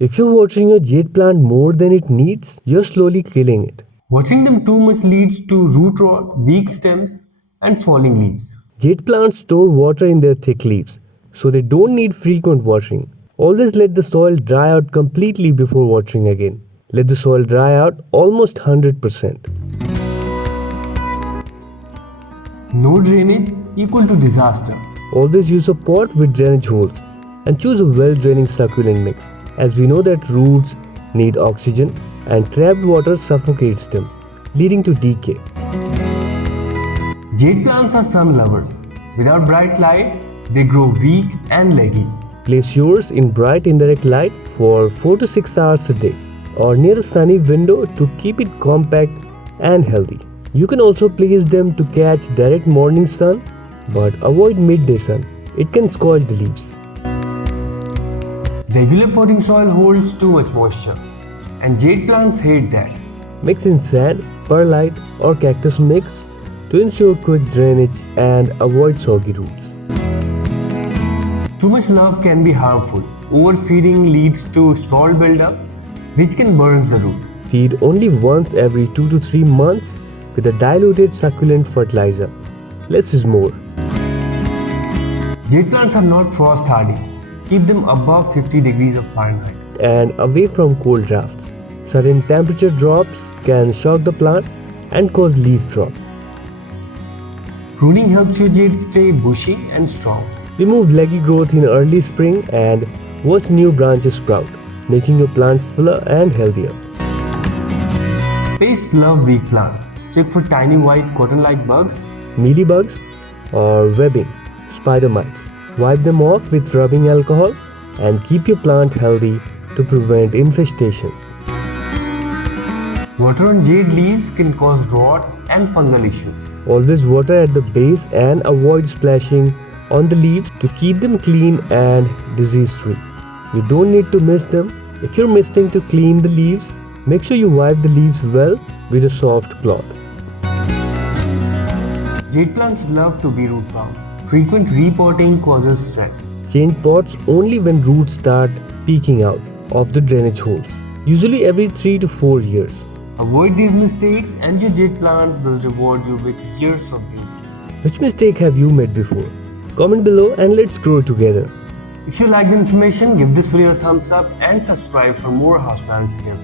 If you're watering your jade plant more than it needs, you're slowly killing it. Watering them too much leads to root rot, weak stems, and falling leaves. Jade plants store water in their thick leaves, so they don't need frequent watering. Always let the soil dry out completely before watering again. Let the soil dry out almost 100%. No drainage equal to disaster. Always use a pot with drainage holes and choose a well-draining succulent mix, as we know that roots need oxygen and trapped water suffocates them, leading to decay. Jade plants are sun lovers. Without bright light, they grow weak and leggy. Place yours in bright indirect light for 4 to 6 hours a day or near a sunny window to keep it compact and healthy. You can also place them to catch direct morning sun, but avoid midday sun. It can scorch the leaves. Regular potting soil holds too much moisture, and jade plants hate that. Mix in sand, perlite or cactus mix to ensure quick drainage and avoid soggy roots. Too much love can be harmful. Overfeeding leads to salt buildup, which can burn the root. Feed only once every 2 to 3 months with a diluted succulent fertilizer. Less is more. Jade plants are not frost hardy. Keep them above 50 degrees of Fahrenheit. And away from cold drafts. Sudden temperature drops can shock the plant and cause leaf drop. Pruning helps your jade stay bushy and strong. Remove leggy growth in early spring and watch new branches sprout, making your plant fuller and healthier. Pests love weak plants. Check for tiny white cotton-like bugs. Mealybugs or webbing, spider mites. Wipe them off with rubbing alcohol and keep your plant healthy to prevent infestations. Water on jade leaves can cause rot and fungal issues. Always water at the base and avoid splashing on the leaves to keep them clean and disease-free. You don't need to mist them. If you're misting to clean the leaves, make sure you wipe the leaves well with a soft cloth. Jade plants love to be root bound. Frequent repotting causes stress. Change pots only when roots start peeking out of the drainage holes, usually every 3 to 4 years. Avoid these mistakes and your jade plant will reward you with years of beauty. Which mistake have you made before? Comment below and let's grow together. If you like the information, give this video a thumbs up and subscribe for more houseplants care.